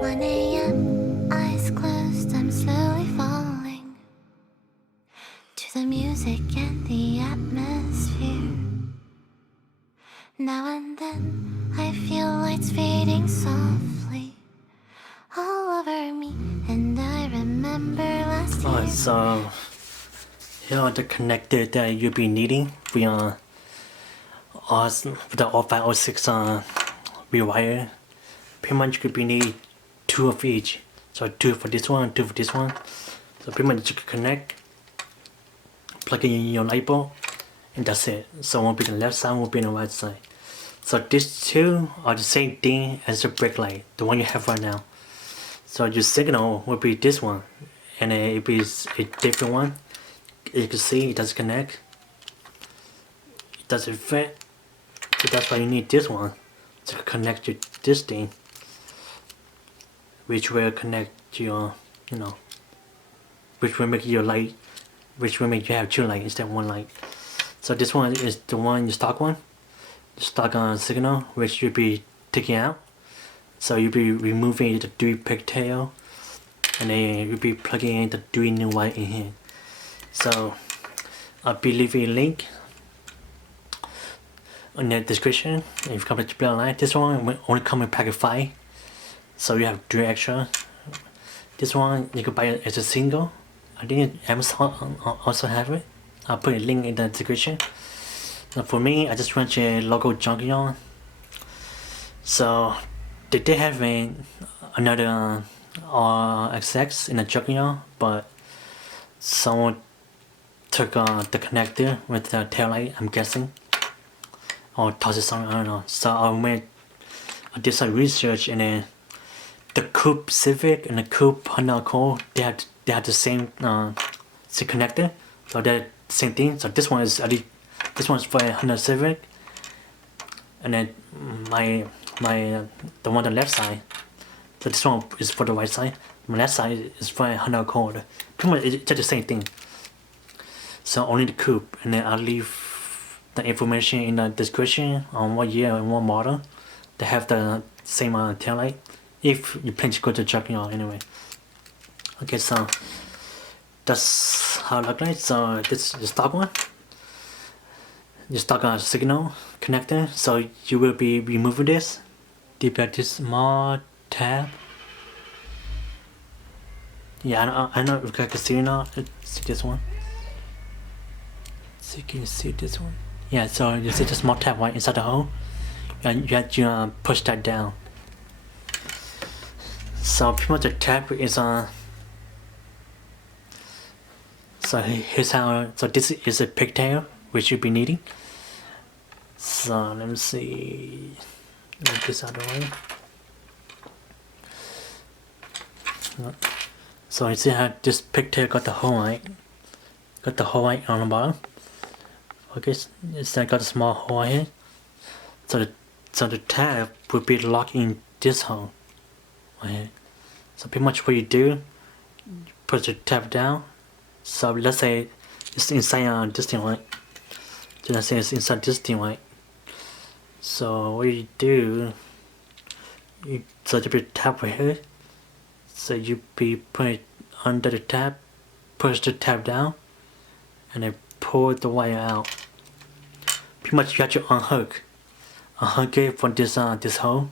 1 a.m., eyes closed, I'm slowly falling to the music and the atmosphere. Now and then, I feel lights fading softly all over me, and I remember last year. Alright, so here are the connectors that you'll be needing for the R506 Rewire. Pretty much you could need 2 of each. So 2 for this one, 2 for this one. So pretty much you can connect, plug in your light bulb, and that's it. So one will be the left side, one will be the right side. So these two are the same thing as the brake light, the one you have right now. So your signal will be this one, and it be a different one. You can see it doesn't connect, it doesn't fit. So that's why you need this one to connect to this thing, which will connect your, which will make your light, which will make you have 2 lights instead of 1 light. So this one is the one, the stock one, the stock signal, which you'll be taking out. So you'll be removing the 3 pigtail, and then you'll be plugging in the 3 new white in here. So I'll be leaving a link in the description if you come to play online. This one will only come in packet 5, so you have 3 extra. This one you can buy it as a single. I think Amazon also have it. I'll put a link in the description. Now for me, I just went to a local junkyard. So they did have another RSX in the junkyard, but someone took the connector with the taillight, I'm guessing, or tossed it somewhere, I don't know. So I did some research, and then the COUPE Civic and the COUPE Honda Accord, they had the same connector, so they're the same thing. So this one is for a Honda Civic, and then the one on the left side. So this one is for the right side. My left side is for a Honda Accord. Pretty much it's just the same thing. So only the COUPE, and then I'll leave the information in the description on what year and what model. They have the same taillight if you plan to go to the junkyard anyway. Okay, so that's how it looks like. So this is the stock one. The stock signal connector. So you will be removing this. Deep at this small tab. Yeah, I know if I can see it now. See this one. So you can see this one. Yeah, so you see the small tab right inside the hole, and you have to push that down. So pretty much the tab is so here's how. So this is a pigtail which you'll be needing. So let me see. Move this out of the way. So you see how this pigtail got the hole right? Got the hole right on the bottom. Okay, it's got a small hole here. So the tab will be locked in this hole right here. So pretty much what you do, you put the tab down. So let's say it's inside this thing, right? So let's say it's inside this thing, right? So what you do, so you put the tab right here. So you be put it under the tab, push the tab down, and then pull the wire out. Pretty much you have to unhook it from this hole.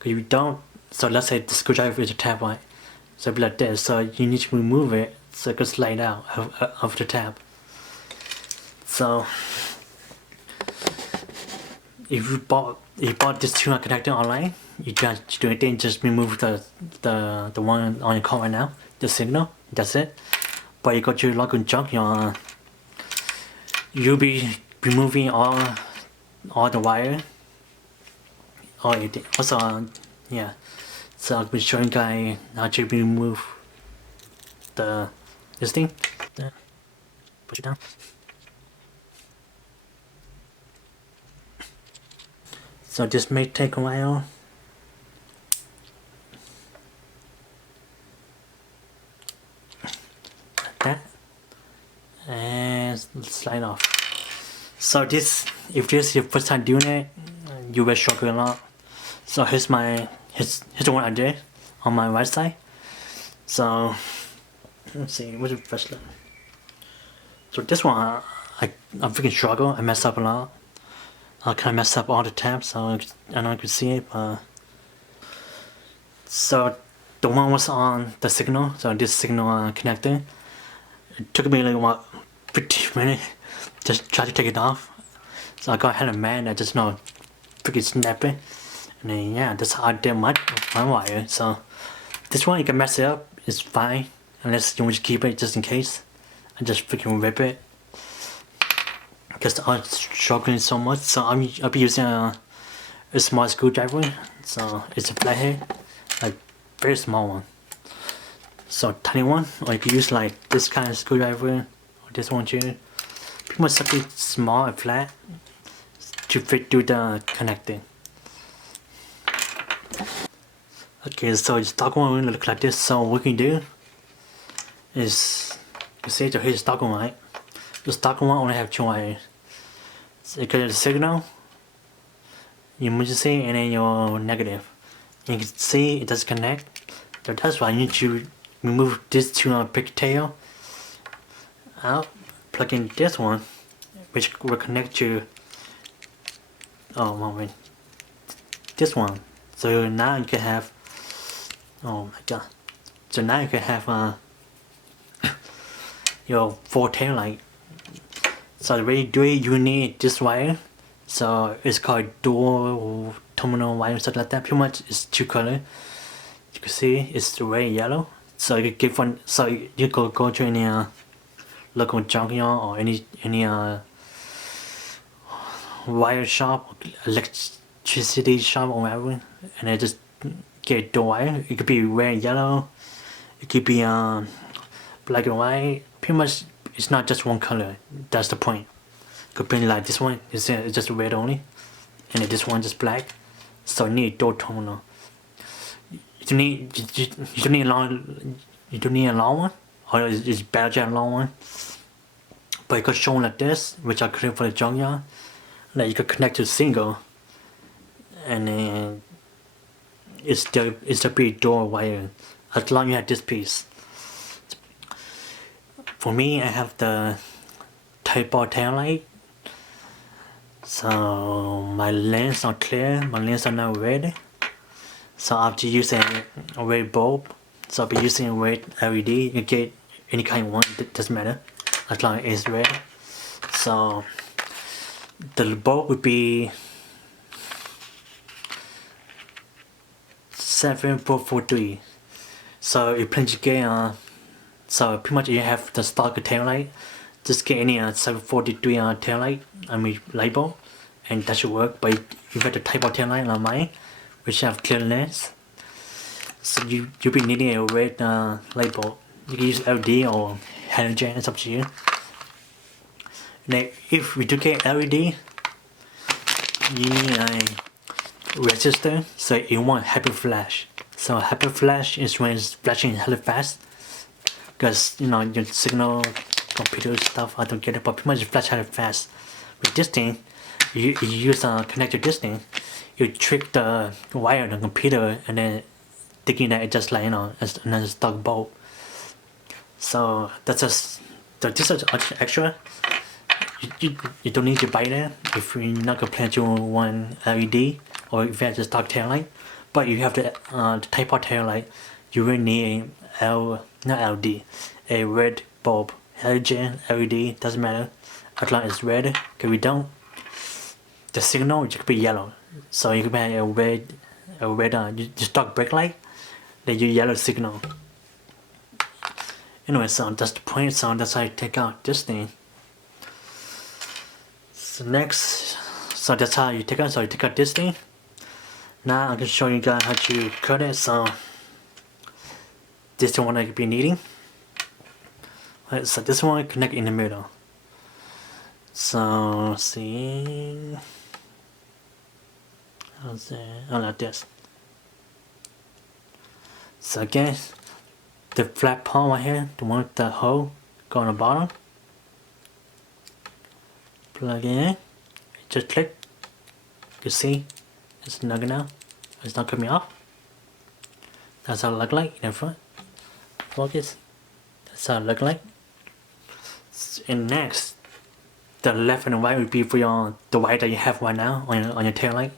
Cause if you don't, so let's say the screwdriver is the tab, right? So it'll be like this. So you need to remove it so it can slide out of the tab. So if you bought this 2 connector online, you don't have to do anything. Just remove the one on your car right now, the signal. That's it. But you go to your local junkyard, you'll be removing all the wire, all anything. Also, yeah. So I'll be showing you guys how to remove this thing. There. Push it down. So this may take a while. Like that. And slide off. So this, if this is your first time doing it, you will struggle a lot. So here's here's the one I did on my right side. So let's see, what's the first one? So this one I freaking struggle. I mess up a lot. I kind of mess up all the tabs, so I know you can see it, but so the one was on the signal, so this signal connector. It took me like what 15 minutes just try to take it off. So I got hella mad. I just freaking snap it, and then yeah, that's how I did my wire. So this one you can mess it up. It's fine unless you want to keep it just in case. I just freaking rip it because I'm struggling so much. So I'll be using a small screwdriver. So it's a flathead, like very small one. So tiny one, or you can use like this kind of screwdriver, or this one too. Pretty much something small and flat to fit through the connector. Okay, so the stock one will look like this. So what we can do is, you see, here's the stock one, right? The stock one only have 2 wires. So you got the signal, your emergency, and then your negative. And you can see it doesn't connect. So that's why you need to remove this 2 pigtail out, plug in this one, which will connect to this one. So now you can have, oh my god, so now you can have your 4 tail light. So the way you do it, you need this wire. So it's called dual terminal wire, something like that. Pretty much it's 2 color. You can see it's red and yellow. So you can give one. So you go to any local junkyard or any wire shop, electricity shop or whatever, and then just get the wire. It could be red and yellow. It could be black and white. Pretty much it's not just one color. That's the point. It could be like this one. It's just red only, and then this one just black. So you need dual terminal. You don't need a long one, or it's better to have a long one. But you could show one like this, which I created for the junkyard. Like you could connect to single, and then it's still be dual wire as long as you have this piece. For me, I have the type of tail light. So my lens are clear, my lens are not red. So I have to use a red bulb. So I'll be using a red LED. You get any kind of one, it doesn't matter, as long as it's red. So the bulb would be 7443. So you plan to get so pretty much you have the stock tail light. Just get any 743 tail light, light bulb, and that should work. But you got the type of tail light on mine, which have clear lens. So you'll be needing a red light bulb. You can use LED or halogen, it's up to you. Now if we do get LED, you need a resistor, so you want happy flash. So happy flash is when it's flashing hella fast, because your signal computer stuff, I don't get it, but pretty much it flash hella fast. With this thing, you use a connector. This thing, you trick the wire on the computer, and then thinking that it's just like another stock bulb. So that's just this is extra. You don't need to buy that if you're not gonna plan to one LED, or if you have just stock tail light. But you have the type of tail light, you will need not LED, a red bulb, halogen, LED, doesn't matter, as long as it's red. Because we don't, the signal it could be yellow. So you can have a red you stock brake light, then your yellow signal. Anyway, so that's the point. So that's how you take out this thing. So next, so that's how you take out. So you take out this thing. Now I can show you guys how to cut it. So this is the one I could be needing. Right, so this one connect in the middle. So see, how's that? Oh, like this. So again, the flat part right here, the one with the hole go on the bottom. Plug in, just click. You see, it's not now. It's not coming off. That's how it look like in the front. Focus. That's how it look like. And next, the left and the right would be for the wire that you have right now on your tail light.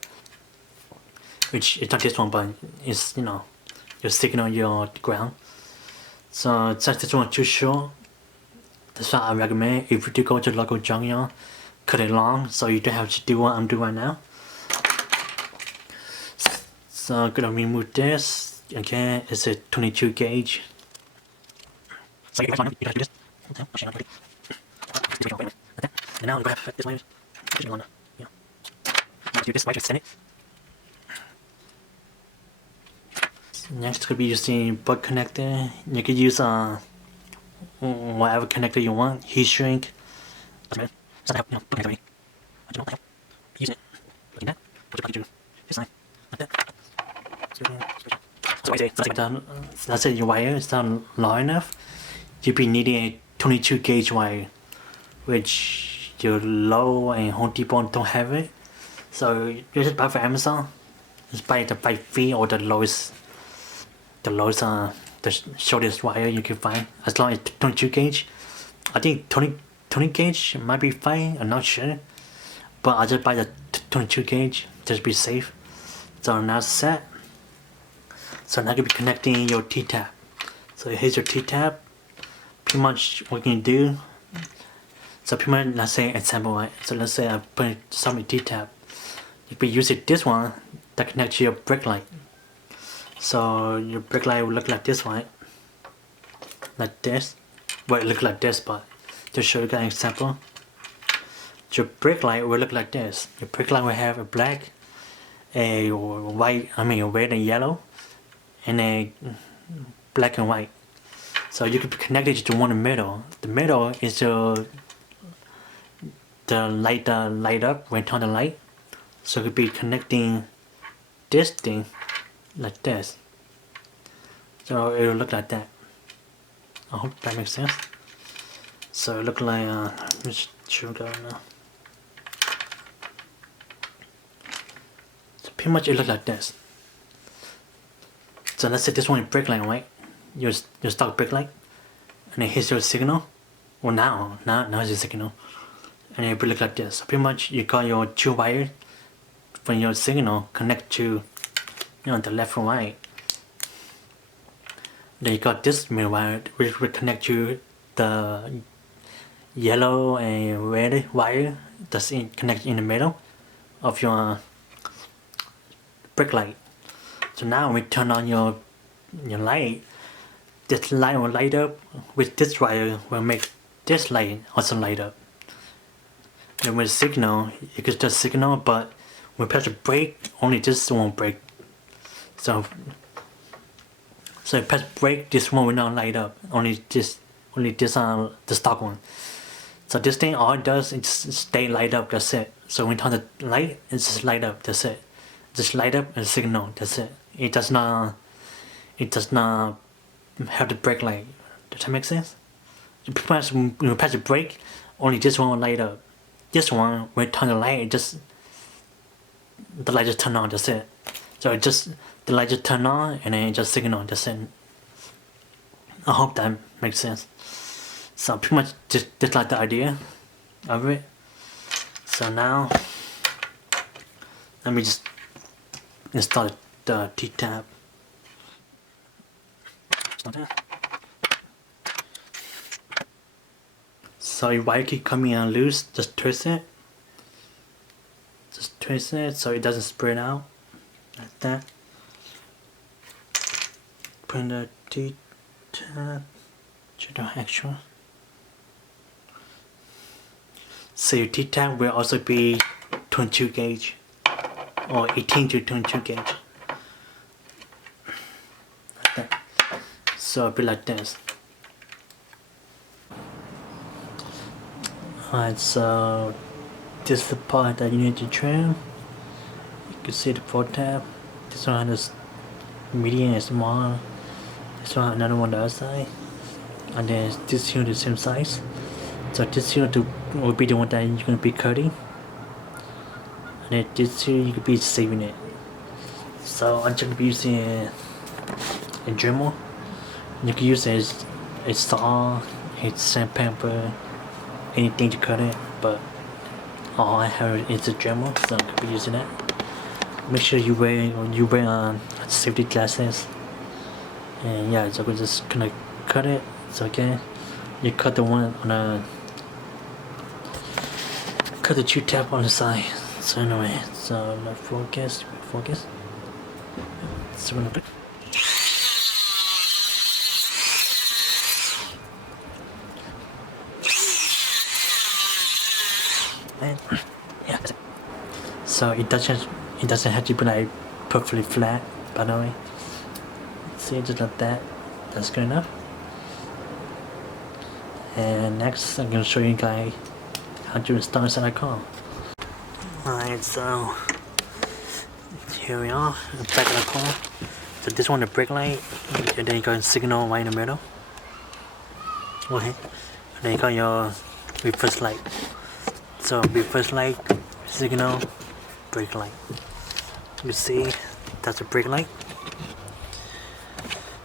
Which it's not this one, but it's your signal, your ground. So since this one too short, that's why I recommend if you do go to the local junkyard, cut it long so you don't have to do what I'm doing right now. So I'm gonna remove this. Again, it's a 22 gauge. So you have to do this. And now I'm gonna grab this wire. Do this wire to send it. Next could be using butt connector. You could use whatever connector you want. Heat shrink. Use it. Like that. Put your this side. Like that. So let's say your wire is not long enough. You'll be needing a 22 gauge wire, which your Low and Home Depot don't have it. So you just buy from Amazon. Just buy the 5 feet or the lowest the shortest wire you can find, as long as 22 gauge. I think 20 gauge might be fine, I'm not sure, but I'll just buy the 22 gauge just to be safe. So now it's set. So now you'll be connecting your T-tap. So here's your T-tap. Pretty much what you can do. So pretty much, let's say example, right? So let's say I put some T-tap. You can use this one that connects to your brake light. So your brake light will look like this, right? Like this. Well, it looks like this, but to show you guys an example, your brake light will look like this. Your brake light will have a black, a red and yellow, and a black and white. So you can connect it to one in the middle. The middle is the light light up when you turn the light. So you could be connecting this thing like this. So it will look like that. I hope that makes sense. So it look like let's show you now. So pretty much it look like this. So let's say this one is brake light, right? Your stock brake light, and then here's your signal. Well, now it's your signal, and it will look like this. So pretty much you got your two wires from your signal connect to the left and right. Then you got this middle wire which will connect to the yellow and red wire that's connected in the middle of your brake light. So now when we turn on your light, this light will light up with this wire will make this light also light up. And with signal, you can just signal, but when we press the brake, only this won't break. So if you press brake, this one will not light up. Only this the stock one. So this thing, all it does is just stay light up. That's it. So when you turn the light, it just light up. That's it. Just light up and signal. That's it. It does not have the brake light. Does that make sense? When you press the brake, only this one will light up. This one, when you turn the light, the light just turn on. That's it. So the light just turn on and then it just signal. That's it. I hope that makes sense. So pretty much just like the idea of it. So now let me just install the T-tap. So your wire keep coming out loose, just twist it. Just twist it so it doesn't spread out. Like that. Put in the T-tap. Check out extra. So your T-tap will also be 22 gauge or 18 to 22 gauge. Like that. So it'll be like this. Alright, so this is the part that you need to trim. You can see the port tab. This one has medium and small. This one another one on the other side. And then this here the same size. So this here will be the one that you're going to be cutting. And then this here you could be saving it. So I'm just going to be using a Dremel. You can use it as a saw, a sandpaper, anything to cut it, but all I have is a Dremel, so I'm gonna be using that. Make sure you wear safety glasses, and yeah, so we're just gonna cut it. So again, you cut the one on cut the two tab on the side. So anyway, so like focus. So we're gonna and yeah, so it doesn't have to be like perfectly flat, by the way. See, just like that. That's good enough. And next I'm gonna show you guys how to install inside a car. Alright, so here we are, back of the car. So this one the brake light, and then you got a signal right in the middle. Okay. And then you got your reverse light. So reverse light, signal, brake light. You see, that's a brake light.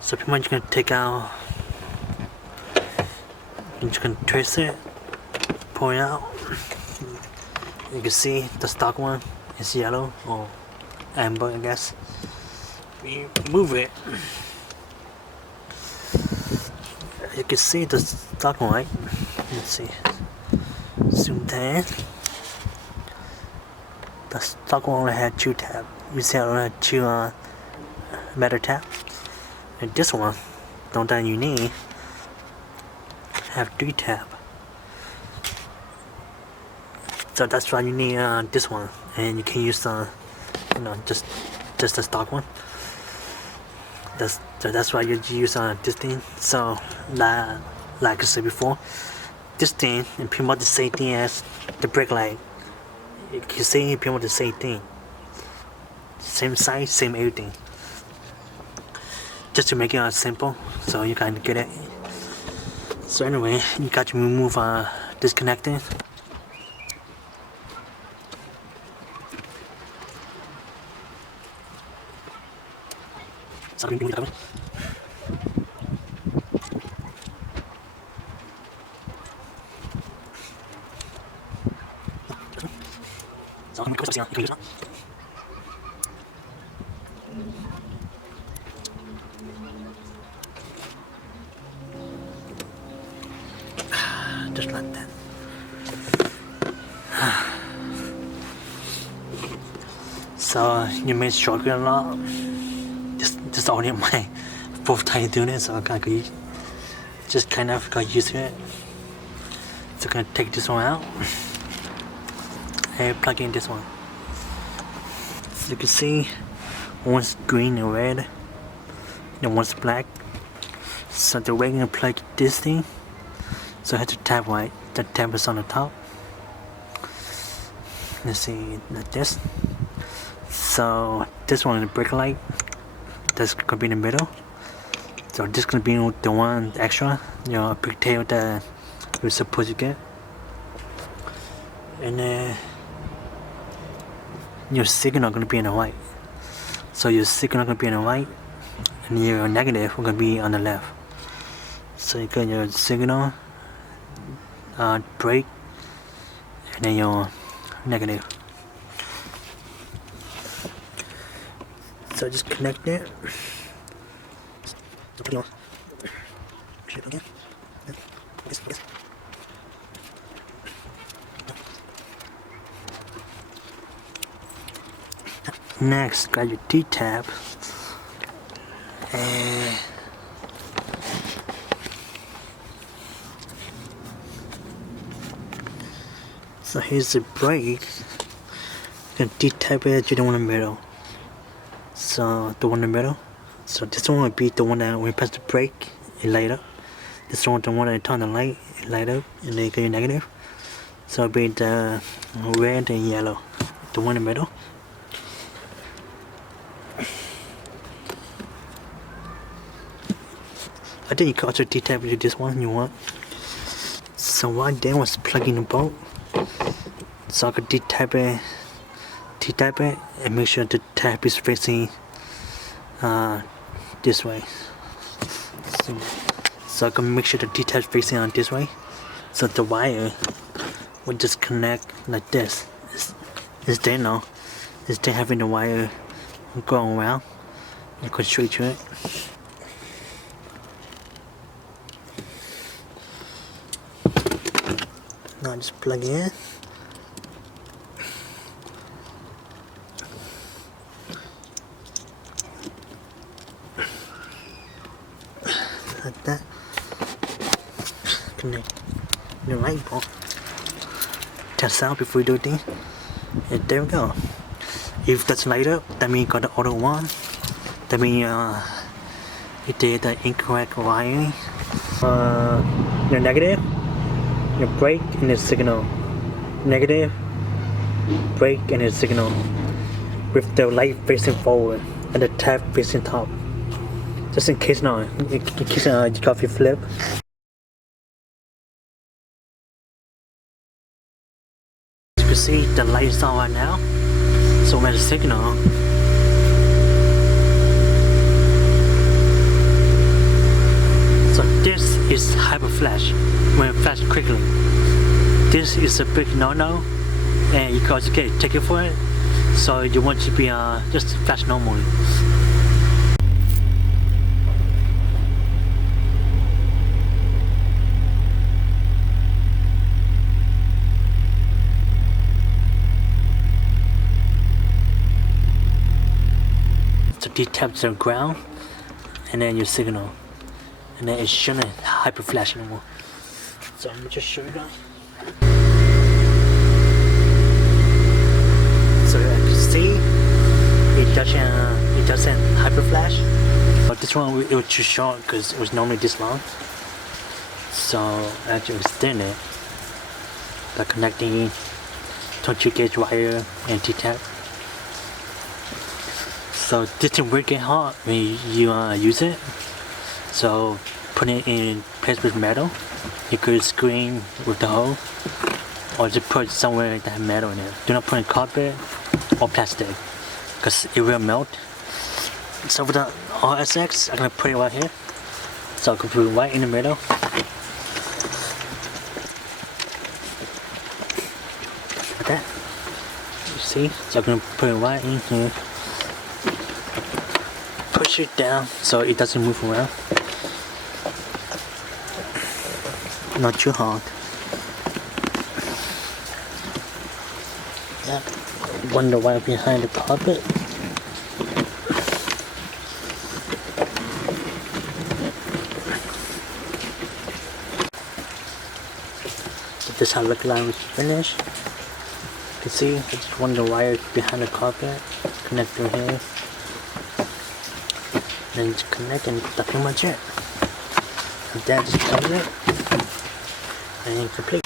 So pretty much you're gonna take out, you're just gonna twist it, pull it out. You can see the stock one is yellow or amber, I guess. We move it. You can see the stock one, right? Let's see. Zoom in. The stock one only had 2 tabs. You see, I only had 2 metal tabs. And this one, the one that you need, have 3 tabs. So that's why you need this one, and you can use just the stock one. That's why you use this thing. So like I said before, this thing is pretty much the same thing as the brake light. You can see pretty much the same thing, same size, same everything. Just to make it simple, so you can get it. So anyway, you got to remove disconnecting. So I'm going to remove the cover. So I'm going to close this here. You can use it. Just like that. So you may struggle a lot. Just only my 4th time doing it, so I got just kind of got used to it. So I'm gonna take this one out and plug in this one. So you can see one's green and red, and one's black. So the way I'm gonna plug this thing, so I have to tap right. The tab is on the top. Let's see, like this. So this one is the brake light. That's gonna be in the middle. So this gonna be the one extra, pigtail that you're supposed to get. And then your signal gonna be in the right. So your signal gonna be in the right, and your negative gonna be on the left. So you got your signal, brake, and then your negative. So just connect it. So put it on. Push it again. This. Next, got your D-tab. And so here's the brake. And D-tab it to the one in the middle. So the one in the middle. So this one would be the one that when you press the brake, it light up. This one, the one that turn the light, it light up, and then you get your negative. So it'll be the red and yellow. The one in the middle. I think you can also D-tab to this one you want. So what I did was plug in the bolt. So I could D-tab it, and make sure the tab is facing this way. So I can make sure the detach facing on this way. So the wire would just connect like this. Instead now, instead having the wire go around, you go straight to it. Now just plug it in. Like that. Connect the light bulb. Test out before you do things. And there we go. If that's light up, that means you got the auto on. That means you did the incorrect wiring. Your negative, your brake and your signal. Negative, brake and your signal. With the light facing forward and the tab facing top. Just in case now, in case you got your flip. You can see the lights on right now. So when the signal, so this is hyper flash when it flash quickly. This is a big no-no, and you guys get a ticket for it. So you want to be just flash normally. So detach the ground, and then your signal, and then it shouldn't hyper flash anymore. So I'm gonna just show you guys. So you can see it doesn't hyper flash, but this one it was too short because it was normally this long. So I actually extend it by connecting 22 gauge wire and detach. So this thing will get hot when you use it. So put it in place with metal. You could screen with the hole, or just put somewhere that has metal in it. Do not put in carpet or plastic, because it will melt. So with the RSX, I'm gonna put it right here. So I can put it right in the middle. Like that. You see? So I'm gonna put it right in here. Push it down so it doesn't move around. Not too hard. Yeah. Wonder why behind the carpet. So this is how the line was finished. You can see I just wonder wire behind the carpet. Connect through here. Then just connect, and that's pretty much it. And that just covers it. And complete.